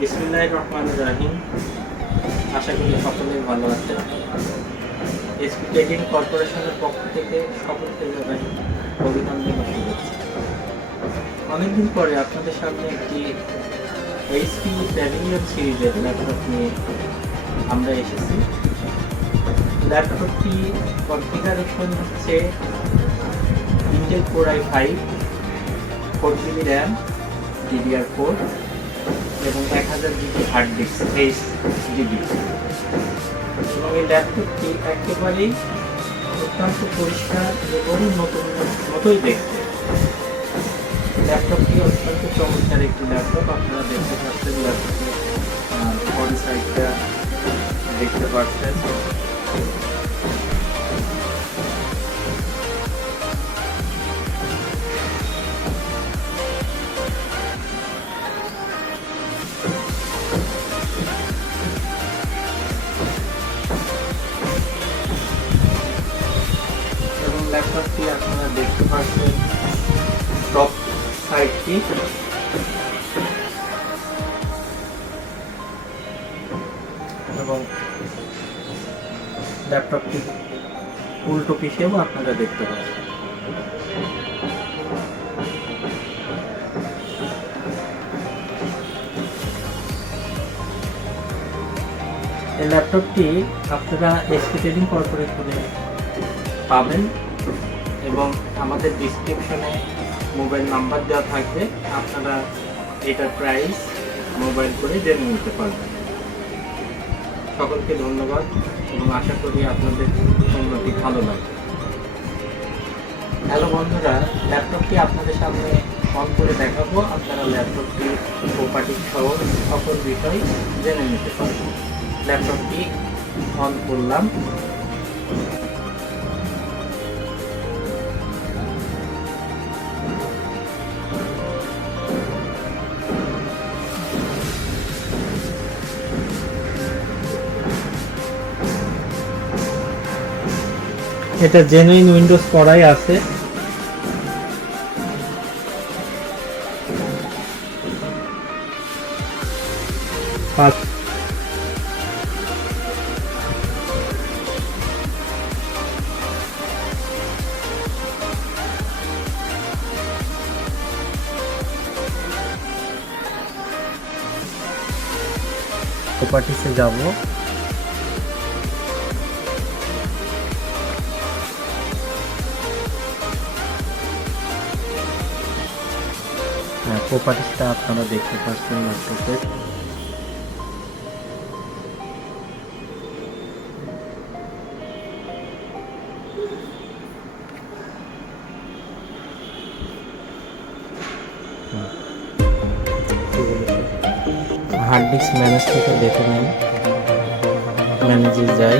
বিসমিল্লাহির রহমানির রহিম। আশা করি সকলেই ভালো আছেন। এসপি ট্রেডিং কর্পোরেশনের পক্ষ থেকে সকলকে জানাই অভিনন্দন ও শুভেচ্ছা। অনেকদিন পরে আপনাদের সামনে একটি এইচপি প্যাভিলিয়ন সিরিজের ল্যাপটপ নিয়ে আমরা এসেছি। ল্যাপটপটি কনফিগারেশন হচ্ছে Intel core i5, 4GB RAM, DDR4 এবং 1000GB হার্ড ডিস্ক HDD। এবং এই ল্যাপটপটি একেবারেই অত্যন্ত পরিষ্কার এবং নতুন মতোই দেখতে। ল্যাপটপটি অত্যন্ত চমৎকার একটি ল্যাপটপ। আপনারা দেখতে পাচ্ছেন ল্যাপটপের ফ্রন্ট সাইডটা দেখতে পাচ্ছেন। এবং ল্যাপটপটি আপনারা দেখতে পাচ্ছেন টপ সাইডটি এবং ল্যাপটপটি উল্টো পিছেও আপনারা দেখতে পাচ্ছেন। এই ল্যাপটপটি আপনারা এসপি ট্রেডিং কর্পোরেশনে পাবেন এবং আমাদের ডিসক্রিপশনে মোবাইল নাম্বার দেওয়া থাকবে। আপনারা এটার প্রাইস মোবাইল করে জেনে নিতে পারবেন। সকলকে ধন্যবাদ এবং আশা করি আপনাদের পণ্যটি ভালো লাগবে। হ্যালো বন্ধুরা, ল্যাপটপটি আপনাদের সামনে অন করে দেখাবো। আপনারা ল্যাপটপটি প্রপার্টি সহ সকল বিষয় জেনে নিতে পারবেন। ল্যাপটপটি অন করলাম। এটা জেনুইন উইন্ডোজ করাই আছে। প্রপার্টিসে যাব। প্রপার্টিসটা আপনারা দেখতে পাচ্ছেন ল্যাপটপের। হার্ড ডিস্ক ম্যানেজ থেকে দেখে নিন, ম্যানেজে যাই।